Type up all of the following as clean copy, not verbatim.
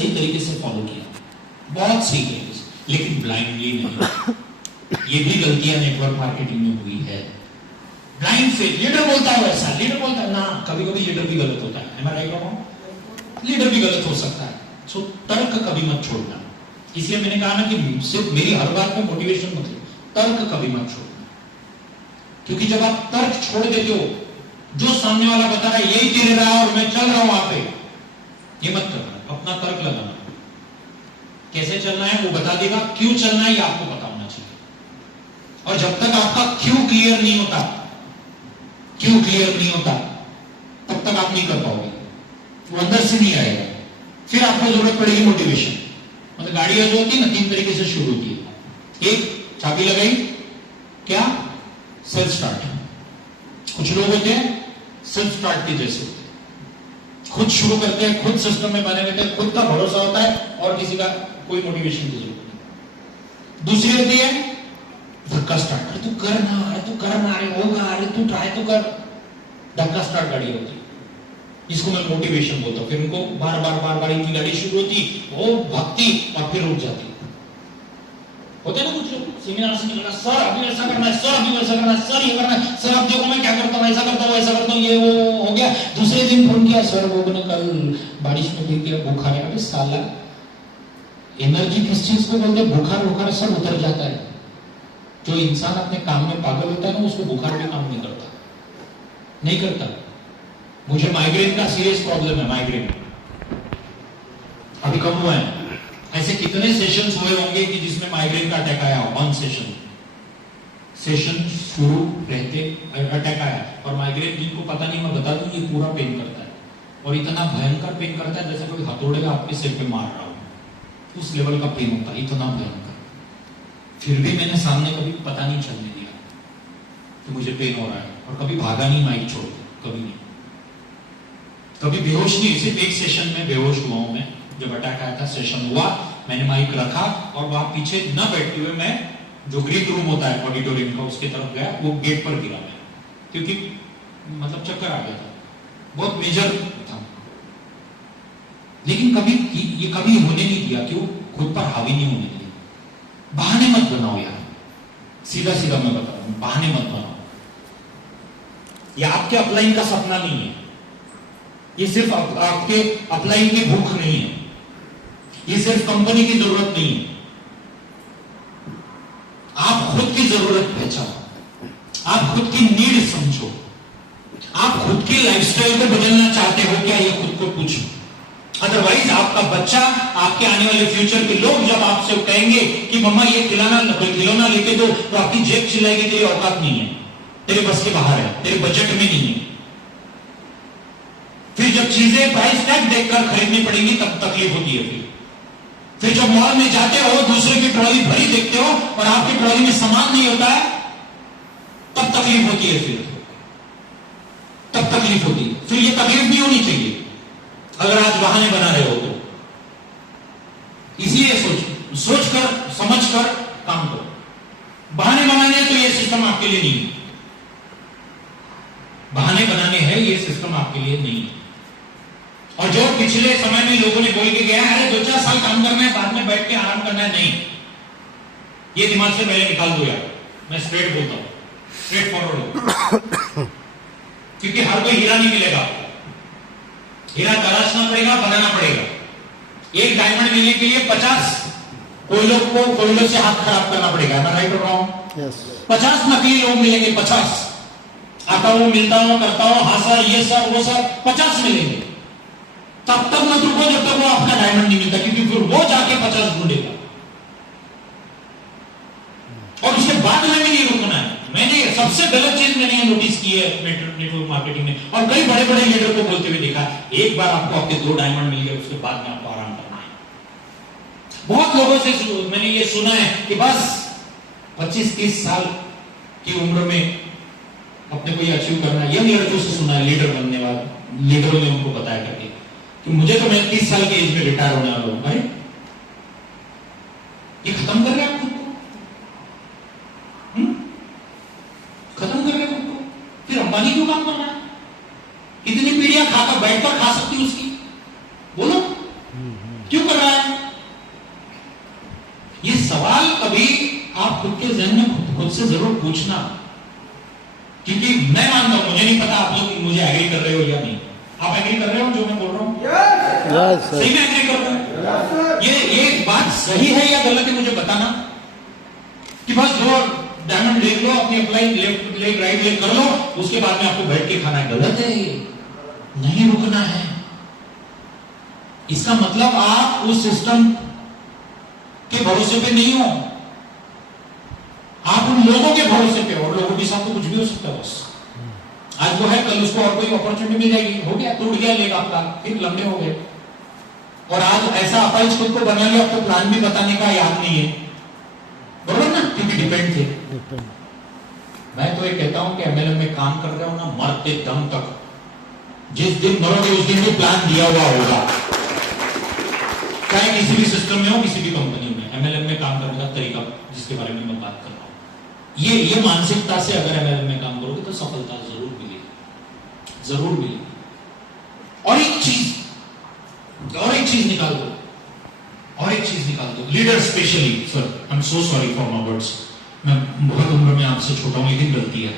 सही तरीके से फॉलो किया, बहुत सही तरीके से, लेकिन ब्लाइंडली नहीं। ये भी गलतियां नेटवर्क मार्केटिंग में हुई है। ब्लाइंड फेथ, लीडर बोलता है वैसा, लीडर बोलता है ना, कभी कभी लीडर भी गलत होता है, am I right or wrong? Leader भी गलत हो सकता है। सो तर्क कभी मत छोड़ना। इसलिए मैंने कहा ना कि सिर्फ मेरी हर बात में मोटिवेशन मत लो, तर्क कभी मत छोड़ना। क्योंकि जब आप तर्क छोड़ देते हो, जो सामने वाला बता रहा है यही गिर रहा है और मैं चल रहा हूं वहां पे, ये मत करना, अपना तर्क लगाना। कैसे चलना है वो बता देगा, क्यों चलना है ये आपको पता होना चाहिए। और जब तक आपका क्यों क्लियर नहीं होता, क्यों क्लियर नहीं होता, तब तक आप नहीं कर पाओगे, वो अंदर से नहीं आएगा। फिर आपको जरूरत पड़ेगी मोटिवेशन। मतलब गाड़ियां जो होती है ना, 3 तरीके से शुरू होती है। एक, चाबी लगाई, क्या, सेल्फ स्टार्ट। कुछ लोग होते हैं सेल्फ स्टार्ट के जैसे, खुद शुरू करते हैं, खुद सिस्टम में बने रहते हैं, खुद का भरोसा होता है और किसी का कोई मोटिवेशन की जरूरत नहीं। दूसरी होती है धक्का स्टार्ट, अरे तू करना, अरे तू करना, अरे होगा, अरे तू ट्राई तो कर, धक्का स्टार्ट गाड़ी होती है। इसको मैं मोटिवेशन बोलता हूँ। फिर उनको बार बार इनकी गाड़ी शुरू होती, वो भागती और फिर रुक जाती। होते ना कुछ लोग सेमिनार से निकलना, सर अभी ऐसा करना है, सर अभी वैसा करना है, सर ये करना है, सर अब देखो मैं क्या करता हूँ, ऐसा करता हूँ, ऐसा करता हूँ, ये वो हो गया। दूसरे दिन फोन किया, सर वो ने कल बारिश में गिर गया, बुखार है। अबे साला, एनर्जी किस चीज को बोलते हैं? बुखार सब उतर जाता है। जो इंसान अपने काम में पागल होता है ना, उसको बुखार भी काम नहीं करता, नहीं करता। मुझे माइग्रेन का सीरियस प्रॉब्लम है, माइग्रेन अभी कम हुआ है। ऐसे कितने सेशंस हुए होंगे कि जिसमें माइग्रेन का अटैक आया हो, ऑन सेशन शुरू रहते अटैक आया। और माइग्रेन जिनको पता नहीं, मैं बता दूं, ये पूरा पेन करता है और इतना भयंकर पेन करता है जैसे कोई हथौड़े का आपके सिर पे मार रहा हो, उस लेवल का पेन होता है, इतना भयंकर। फिर भी मैंने सामने कभी पता नहीं चलने दिया कि मुझे पेन हो रहा है, और कभी भागा नहीं माइक छोड़ के, कभी नहीं, कभी बेहोश नहीं। सिर्फ एक सेशन में बेहोश हुआ हूं मैं, जब अटैक आया था, सेशन हुआ, मैंने माइक रखा और वहां पीछे न बैठते हुए मैं, जो ग्रीक रूम होता है ऑडिटोरियम का, उसके तरफ गया, वो गेट पर गिरा मैं, क्योंकि मतलब चक्कर आ गया था, बहुत मेजर था। लेकिन कभी ये कभी होने नहीं दिया, क्यों? खुद पर हावी नहीं होने दिया। बहाने मत बनाओ यार, सीधा सीधा मैं बता रहा हूं, बहाने मत बनाओ। ये आपके अपलाइन का सपना नहीं है, ये सिर्फ आपके अपलाइन की भूख नहीं है, ये सिर्फ कंपनी की जरूरत नहीं है। आप खुद की जरूरत पहचानो, आप खुद की नीड समझो, आप खुद की लाइफस्टाइल को बदलना चाहते हो क्या, ये खुद को पूछो। अदरवाइज आपका बच्चा, आपके आने वाले फ्यूचर के लोग जब आपसे कहेंगे कि मम्मा ये खिलौना लेके दो, तो आपकी जेब चिल्लाएगी तेरी औकात नहीं है, तेरे बस के बाहर है, तेरे बजट में नहीं है। फिर जब चीजें प्राइस टैग देखकर खरीदनी पड़ेंगी तब तकलीफ होती है। फिर जब मॉल में जाते हो, दूसरे की ट्रॉली भरी देखते हो और आपकी ट्रॉली में सामान नहीं होता है, तब तकलीफ होती है। फिर तब तकलीफ होती है। फिर ये तकलीफ नहीं होनी चाहिए अगर आज बहाने बना रहे हो तो। इसलिए सोचकर समझकर काम करो। बहाने बनाने तो ये सिस्टम आपके लिए नहीं है, बहाने बनाने हैं, ये सिस्टम आपके लिए नहीं है। और जो पिछले समय में लोगों ने बोल के गया है 2-4 साल काम करना है, बाद में बैठ के आराम करना है, नहीं, ये दिमाग से पहले निकाल दो यार। मैं स्ट्रेट बोलता हूं, स्ट्रेट फॉरवर्ड। क्योंकि हर कोई हीरा नहीं मिलेगा, हीरा तराशना पड़ेगा, बनाना पड़ेगा। एक डायमंड मिलने के लिए 50 कोयलों से हाथ खराब करना पड़ेगा। मैं राइट हो रहा हूं? 50 नकली लोग मिलेंगे, 50 आता हूं, मिलता हूं, करता हूं, हाँ सर, ये सर, वो सर, 50 मिलेंगे। तब तक मत रुको जब तक वो आपका डायमंड नहीं मिलता, क्योंकि फिर वो जाके 50 ढूंढेगा और उसके बाद में भी नहीं रुकना है। मैंने सबसे गलत चीज मैंने नोटिस की है नेटवर्क मार्केटिंग में, और कई बड़े बड़े लीडर को बोलते हुए देखा, एक बार आपको आपके 2 डायमंड मिल गए, उसके बाद में आपको आराम करना है। बहुत लोगों से मैंने ये सुना है कि बस 25-30 साल की उम्र में अपने को ये अचीव करना है। यंग लड़कों से सुना है, लीडर बनने वाले लीडरों ने उनको बताया करके कि मुझे तो मैं 30 साल की एज में रिटायर होने वाला हूं। अरे ये खत्म कर रहे हैं खुद को, खत्म कर रहे हैं खुद को। फिर अंबानी क्यों काम करना है? कितनी पीढ़ियां खाकर बैठकर खा सकती उसकी, बोलो क्यों कर सवाल कभी आप खुद के जहन में खुद से जरूर पूछना, क्योंकि मैं मानता हूं, मुझे नहीं पता आप लोग मुझे एग्री कर रहे हो या नहीं। आप एग्री कर रहे हो जो मैं बोल रहा हूं? सही में एग्री कर रहे हो? ये बात सही है या गलत है मुझे बताना। कि बस दो डायमंड ले लो, अपनी apply left leg right leg कर लो, उसके बाद में आपको बैठ के खाना है। गलत है, ये नहीं रुकना है। इसका मतलब आप उस सिस्टम के भरोसे पे नहीं हो, आप उन लोगों के भरोसे पे हो, और लोगों के साथ तो कुछ भी हो सकता है। बस आज वो है, कल उसको और कोई अपॉर्चुनिटी मिल जाएगी, हो गया, टूट गया लेग आपका, फिर लंबे हो गए। और आज ऐसा अपाइज खुद को बना लिया, आपको प्लान भी बताने का याद नहीं है, बरोबर ना, क्योंकि डिपेंड थे। मैं तो ये कहता हूं कि एमएलएम में काम कर रहे हो ना, मरते दम तक, जिस दिन मरोगे उस दिन भी प्लान दिया हुआ होगा, चाहे किसी भी सिस्टम में हो, किसी भी कंपनी में। एमएलएम में काम करने का तरीका जिसके बारे में मैं बात कर रहा हूं, ये मानसिकता से अगर एमएलएम में काम करोगे तो सफलता जरूर मिलेगी, जरूर मिलेगी। और एक चीज निकाल दो, leader specially, sir I am so sorry for my words, मैं बहुत उम्र में आपसे छोटा हूं, लेकिन गलती है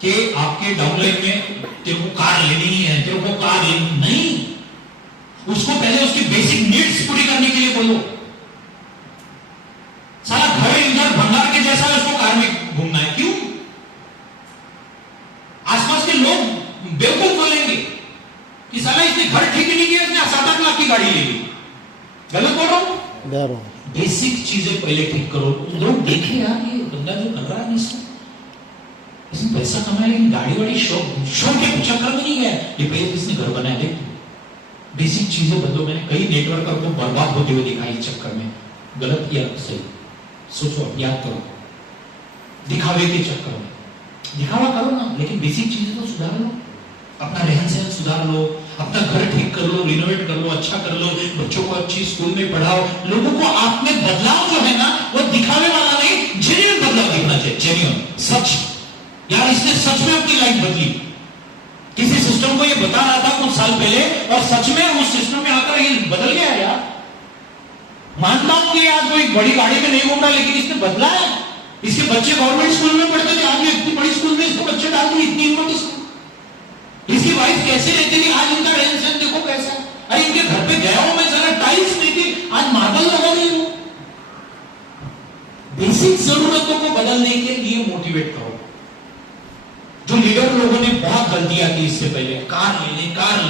कि आपके डाउनलाइन में तेरे को कार लेनी ही है, तेरे को कार लेनी नहीं, उसको पहले उसकी बेसिक नीड्स पूरी करने के लिए बोलो। सारा घर इधर भंगार के जैसा है, उसको कार में घूमना है, क्यों? आसपास के लोग बेवकूफ बोलेंगे कि साला इसने घर ठीक नहीं किया, इसने 7-8 लाख की गाड़ी ले ली। गलत बोल रहा हूं? बेसिक चीजें पहले ठीक करो। लोग देखे यार, ये बंदा जो कर रहा है इसने पैसा कमाया, लेकिन गाड़ी वाड़ी शौक के चक्कर में नहीं गया, ये पहले इसने घर बनाया। देख, बेसिक चीजें बदलो। मैंने कई नेटवर्कर को बर्बाद होते हुए देखा इस चक्कर में। गलत किया, सही सोचो, याद करो। दिखावे के चक्कर में दिखावा करो ना, लेकिन बेसिक चीजें तो सुधार लो। अपना रहन सहन सुधार लो, अपना घर ठीक कर लो, रिनोवेट कर लो, अच्छा कर लो, बच्चों को अच्छी स्कूल में पढ़ाओ। लोगों को आप में बदलाव जो है ना, वो दिखावे वाला नहीं, जेन्युइन बदलाव दिखना चाहिए, जेन्युइन, सच। यार इसने सच में अपनी लाइफ बदली। किसी सिस्टम को ये बता रहा था कुछ साल पहले, और सच में उस सिस्टम में आकर ये बदल गया है यार। मानता हूं कि आज कोई बड़ी गाड़ी में नहीं घूम रहा, लेकिन इसने बदला है। इसके बच्चे गवर्नमेंट स्कूल में पढ़ते थे, आज ये इतनी बड़ी स्कूल में इसको बच्चे डाल दिए, इतनी हिम्मत इसको। इसकी वाइफ कैसे रहती थी, आज इनका रहन सहन देखो कैसा। अरे इनके घर पे गया हूं मैं, जरा टाइल्स नहीं थी, आज मार्बल लगा रही हूं। बेसिक जरूरतों को बदलने के लिए मोटिवेट करो। जो लीडर लोगों ने बहुत गलतियां की इससे पहले, कार ले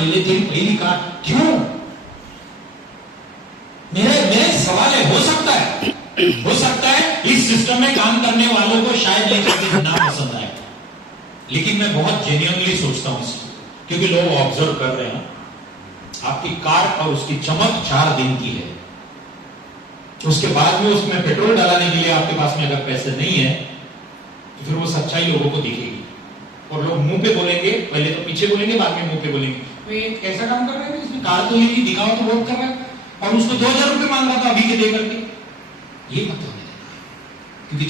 ले, तेरी पहली कार क्यों? मेरे सवाल है, हो सकता है इस सिस्टम में काम करने वालों को शायद ये चीजें ना पसंद आए, लेकिन मैं बहुत जेन्युइनली सोचता हूं इसको, क्योंकि लोग ऑब्जर्व कर रहे हैं। आपकी कार और उसकी चमक 4 दिन की है, उसके बाद में उसमें पेट्रोल डालने के लिए आपके पास में अगर पैसे नहीं है, तो फिर वो सच्चाई लोगों को दिखेगी। और लोग मुंह पे बोलेंगे, पहले तो पीछे बोलेंगे, बाद में मुंह पे बोलेंगे, तो ये कैसा काम कर रहा है, इसने कार तो ये दिखाओ तो बहुत कर रहा है, और उसको 2000 रुपए मांग रहा था अभी के दे करके। ये मतलब है, क्योंकि